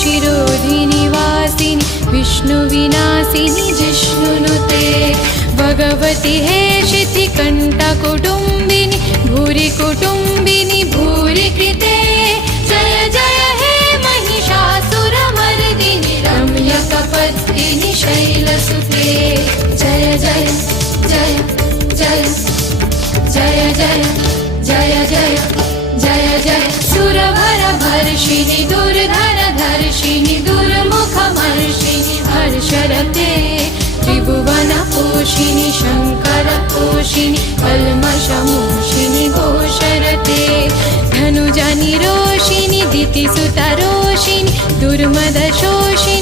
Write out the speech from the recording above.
शिरोधिनि वासिनि विष्णुविनाशिनि जिष्णुनुते भगवति हे शितिकण्ठकुटुम्बिनि भूरि कुटुम्बिनि भूरि कृते जय जय हे महिषासुरमर्दिनि रम्यकपत्तिनि शैलसुते जय जय जय जय जय जय जय जय जय जय सुरभरभर्षिणि दुर्धरधर्षिणि दुर्मुखमर्षिणि हर्षरते त्रिभुवनपोषिणि शङ्करपोषिणि कल्मषमोषिणि घोषरते धनुजनिरोषिणि दितिसुतरोषिणि दुर्मदशोषिणि